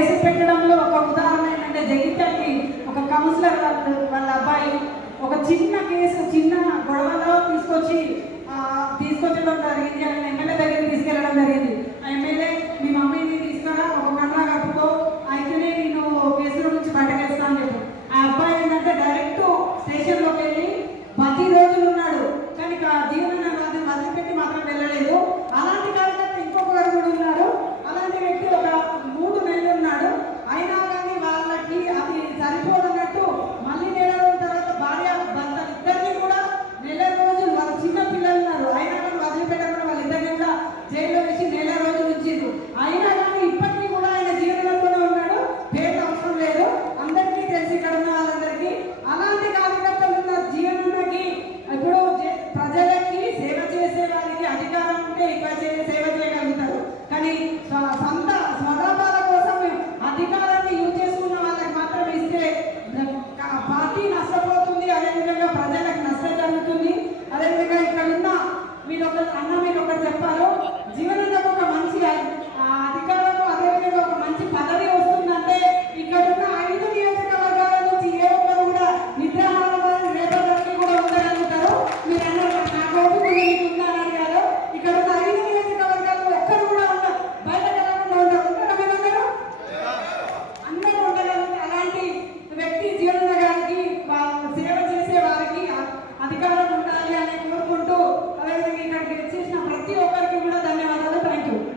Case పెట్టడంలో ఒక ఉదాహరణ ఏంటంటే జగిత్యాలకి ఒక కౌన్సిలర్ వాళ్ళ అబ్బాయి ఒక చిన్న కేసు చిన్న గొడవలో తీసుకొచ్చడం జరిగింది. ఆయన ఎమ్మెల్యే దగ్గరికి తీసుకెళ్ళడం జరిగింది. ఆ ఎమ్మెల్యే మీ మమ్మీని తీసుకురా ఒక కండ్రా కట్టుకో అయితేనే నేను కేసుల నుంచి బయటకేస్తా అని చెప్పి ఆ అబ్బాయి ఏంటంటే డైరెక్ట్ స్టేషన్లోకి వెళ్ళి 10 రోజులు ఉన్నాడు. కానీ జీవన రాజు వదిలిపెట్టి మాత్రం వెళ్ళలేదు. అలాంటి కార్యకర్త ఇంకొకరు కూడా ఉన్నారు. అలాంటి వ్యక్తి ఒక 3 నెలలు ఉన్నాడు. అయినా కానీ వాళ్ళకి అది సరిపోదన్నట్టు మళ్ళీ నెల రోజుల తర్వాత భార్య భర్త ఇద్దరిని కూడా నెల రోజులు వాళ్ళ చిన్న పిల్లలు ఉన్నారు. అయినా కానీ వదిలిపెట్టకుండా వాళ్ళిద్దరిని కూడా జైల్లో వేసి నెల రోజులు ఉంచారు. అయినా కానీ ఇప్పటికీ కూడా ఆయన జీవనంలోనే ఉన్నాడు. పేరు అవసరం లేదు, అందరికీ తెలిసి ఇక్కడ ఉన్న వాళ్ళందరికీ. అలాంటి కార్యకర్తలు ఉన్న జీవనకి ఇప్పుడు ప్రజలకి సేవ చేసే వారికి అధికారం ఉంటే ఇక్కడ సేవ చేయగలుగుతారు. కానీ సొంత స్వలాభాల కోసం అధికారాన్ని యూజ్ చేసుకున్న వాళ్ళకి మాత్రం ఇస్తే పార్టీ నష్టపోతుంది, అదేవిధంగా ప్రజలకు నష్టం జరుగుతుంది. అదేవిధంగా ఇక్కడ ఉన్న మీరు ఒకటి చెప్పాలి,